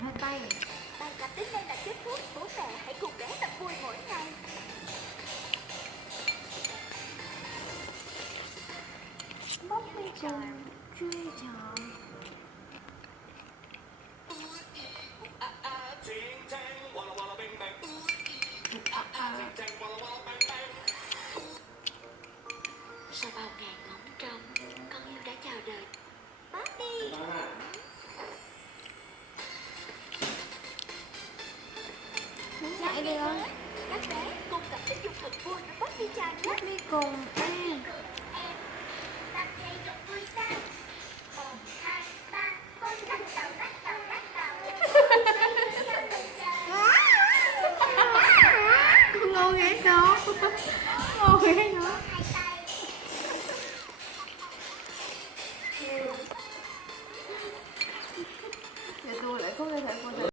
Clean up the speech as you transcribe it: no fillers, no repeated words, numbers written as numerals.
tập hai tay. Bài tập đến đây là kết thúc. Bố mẹ hãy cùng bé tập vui mỗi ngày. Bobby cùng truy chọn. Sau bao ngày ngóng trông, con yêu đã chào đời. Bobby! Đứng dậy đi ơi. Các bé cùng tập thể dục thật vui với Bobby Chan nhé. Bobby cùng An. Tập thể dục vui sao? 1, 2, 3, con bắt đầu. Con ngu ghê sao? Ngu ghê hả? Giờ tôi lại có thể